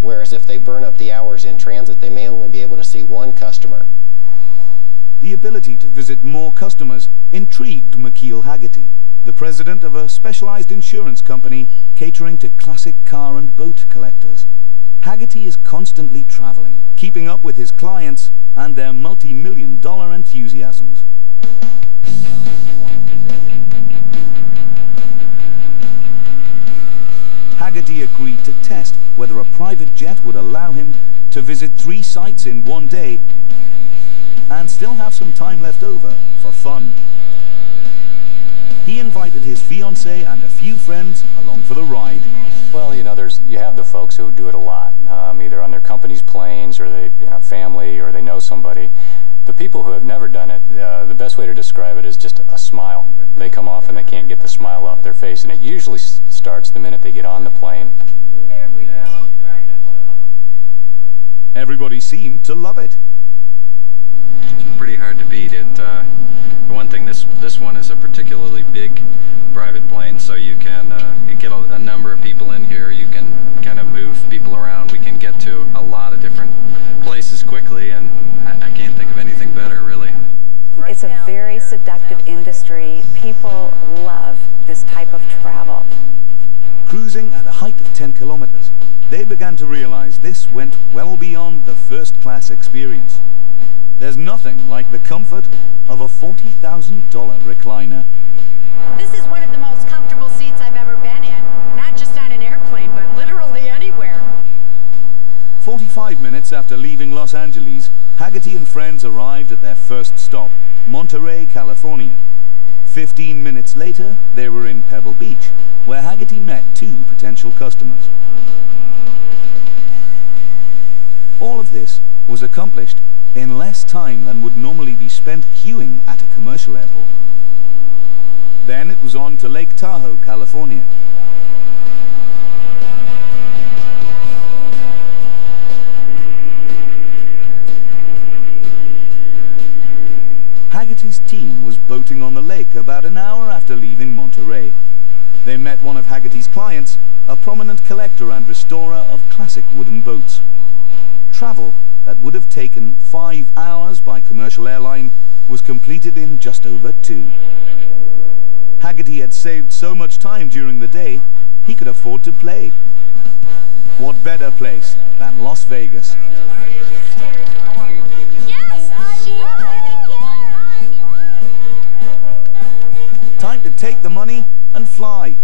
whereas if they burn up the hours in transit, they may only be able to see one customer. The ability to visit more customers intrigued McKeel Haggerty, the president of a specialized insurance company catering to classic car and boat collectors. Haggerty is constantly traveling, keeping up with his clients and their multi-million-dollar enthusiasms. Haggerty agreed to test whether a private jet would allow him to visit 3 sites in one day and still have some time left over for fun. He invited his fiancée and a few friends along for the ride. Well, you know, you have the folks who do it a lot, either on their company's planes or they, family, or they know somebody. The people who have never done it, the best way to describe it is just a smile. They come off and they can't get the smile off their face, and it usually starts the minute they get on the plane. There we go. Everybody seemed to love it. It's pretty hard to beat it. One thing, this one is a particularly big private plane, so you can get a number of people in here. You can kind of move people around. We can get to a lot of different places quickly, and I can't think of anything better, really. It's a very seductive industry. People love this type of travel. Cruising at a height of 10 kilometers, they began to realize this went well beyond the first-class experience. There's nothing like the comfort of a $40,000 recliner. This is one of the most comfortable seats I've ever been in. Not just on an airplane, but literally anywhere. 45 minutes after leaving Los Angeles, Haggerty and friends arrived at their first stop, Monterey, California. 15 minutes later, they were in Pebble Beach, where Haggerty met 2 potential customers. All of this was accomplished in less time than would normally be spent queuing at a commercial airport. Then it was on to Lake Tahoe, California. Haggerty's team was boating on the lake about an hour after leaving Monterey. They met one of Haggerty's clients, a prominent collector and restorer of classic wooden boats. Travel that would have taken 5 hours by commercial airline was completed in just over 2. Haggerty had saved so much time during the day, he could afford to play. What better place than Las Vegas? Yes, Time to take the money and fly.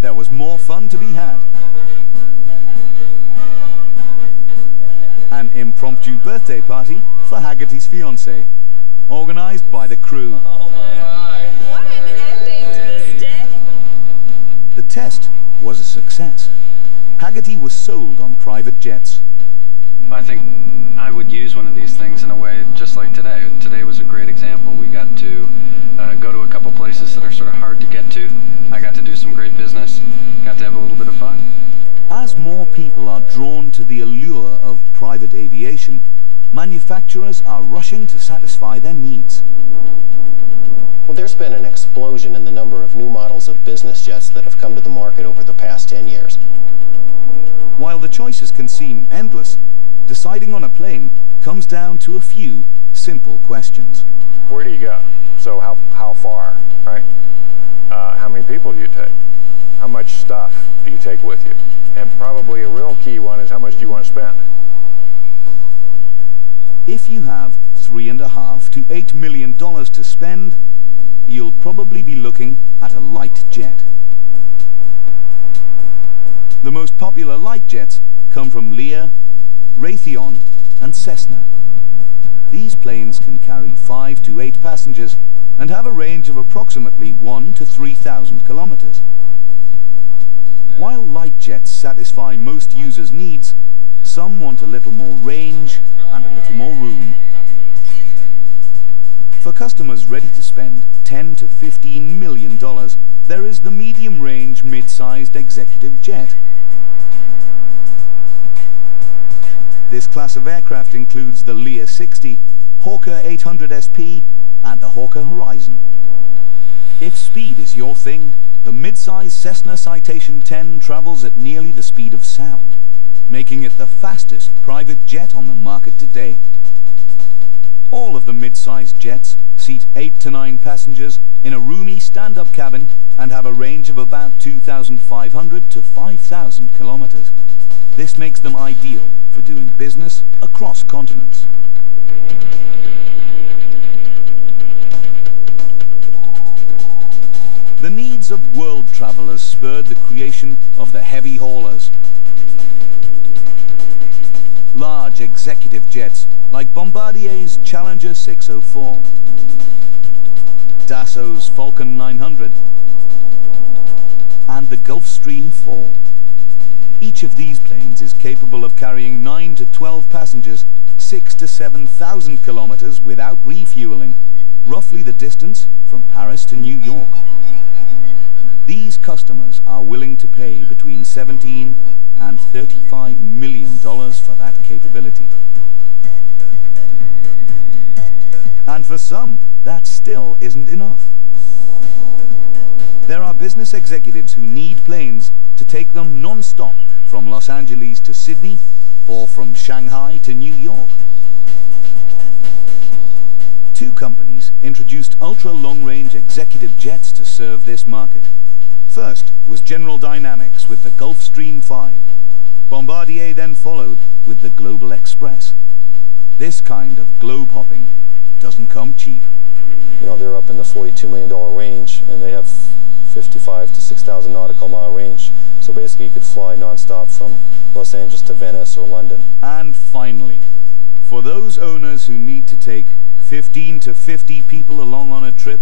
There was more fun to be had. An impromptu birthday party for Haggerty's fiancée, organized by the crew. What an ending to this day. The test was a success. Haggerty was sold on private jets. I think I would use one of these things in a way just like today. Today was a great example. We got to go to a couple places that are sort of hard to get to. I got to do some great business, got to have a little bit of fun. As more people are drawn to the allure of private aviation, manufacturers are rushing to satisfy their needs. Well, there's been an explosion in the number of new models of business jets that have come to the market over the past 10 years. While the choices can seem endless, deciding on a plane comes down to a few simple questions. Where do you go? So how far, right? How many people do you take? How much stuff do you take with you? And probably a real key one is how much do you want to spend? If you have $3.5 to $8 million to spend, you'll probably be looking at a light jet. The most popular light jets come from Lear, Raytheon, and Cessna. These planes can carry 5 to 8 passengers and have a range of approximately 1,000 to 3,000 kilometers. While light jets satisfy most users' needs, some want a little more range and a little more room. For customers ready to spend $10 to $15 million, there is the medium-range, mid-sized executive jet. This class of aircraft includes the Lear 60, Hawker 800 SP, and the Hawker Horizon. If speed is your thing, the mid-size Cessna Citation 10 travels at nearly the speed of sound. making it the fastest private jet on the market today. All of the mid-sized jets seat 8 to 9 passengers in a roomy stand-up cabin and have a range of about 2,500 to 5,000 kilometers. This makes them ideal for doing business across continents. The needs of world travelers spurred the creation of the heavy haulers. Large executive jets like Bombardier's Challenger 604, Dassau's Falcon 900, and the Gulfstream 4. Each of these planes is capable of carrying 9 to 12 passengers 6,000 to 7,000 kilometers without refueling, roughly the distance from Paris to New York. These customers are willing to pay between $17 and $35 million for that capability. And for some, that still isn't enough. There are business executives who need planes to take them non-stop from Los Angeles to Sydney or from Shanghai to New York. Two companies introduced ultra-long-range executive jets to serve this market. First was General Dynamics with the Gulfstream 5. Bombardier then followed with the Global Express. This kind of globe hopping doesn't come cheap. You know, they're up in the $42 million range, and they have 55 to 6,000 nautical mile range. So basically you could fly non-stop from Los Angeles to Venice or London. And finally, for those owners who need to take 15 to 50 people along on a trip,